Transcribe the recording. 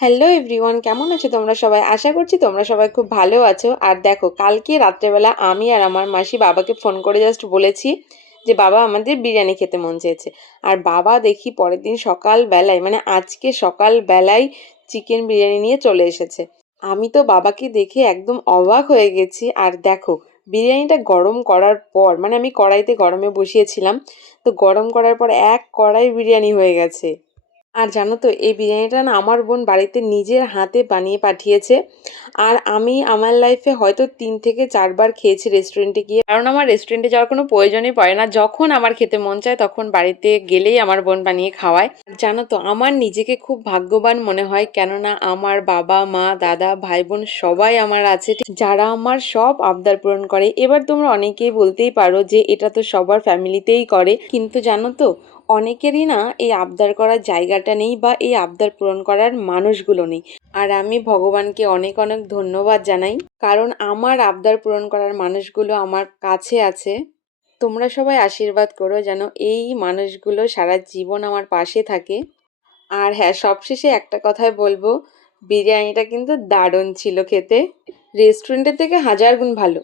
Hello everyone, কেমন আছো তোমরা সবাই? আশা করছি তোমরা সবাই খুব ভালো আছো। আর দেখো, কালকে রাত্রেবেলা আমি আর আমার মাসি বাবাকে ফোন করে জাস্ট বলেছি যে বাবা, আমাদের বিরিয়ানি খেতে মন চেয়েছে। আর বাবা দেখি পরের দিন সকালবেলায়, মানে আজকে সকালবেলায় চিকেন বিরিয়ানি নিয়ে চলে এসেছে। আমি তো বাবাকে দেখে একদম অবাক হয়ে গেছি। আর দেখো, বিরিয়ানিটা গরম করার পর, মানে আমি কড়াইতে গরমে বসিয়েছিলাম, তো গরম করার পর এক কড়াই বিরিয়ানি হয়ে গেছে। আর জানো তো, এই বিরিয়ানিটা না আমার বোন বাড়িতে নিজের হাতে বানিয়ে পাঠিয়েছে। আর আমি আমার লাইফে হয়তো 3 থেকে 4 বার খেয়েছি রেস্টুরেন্টে গিয়ে, কারণ আমার রেস্টুরেন্টে যাওয়ার কোনো প্রয়োজনই পড়ে না। যখন আমার খেতে মন চায় তখন বাড়িতে গেলেই আমার বোন বানিয়ে খাওয়ায়। আর জানো তো, আমার নিজেকে খুব ভাগ্যবান মনে হয়, কেননা আমার বাবা মা দাদা ভাই বোন সবাই আমার আছে, যারা আমার সব আবদার পূরণ করে। এবার তোমরা অনেকেই বলতেই পারো যে এটা তো সবার ফ্যামিলিতেই করে, কিন্তু জানো তো, অনেকেরই না এই আবদার করার জায়গাটা নেই, বা এই আবদার পূরণ করার মানুষগুলো নেই। আর আমি ভগবানকে অনেক অনেক ধন্যবাদ জানাই, কারণ আমার আবদার পূরণ করার মানুষগুলো আমার কাছে আছে। তোমরা সবাই আশীর্বাদ করো যেন এই মানুষগুলো সারা জীবন আমার পাশে থাকে। আর হ্যাঁ, সবশেষে একটা কথাই বলবো, বিরিয়ানিটা কিন্তু দারুণ ছিল খেতে, রেস্টুরেন্টের থেকে 1000 গুণ ভালো।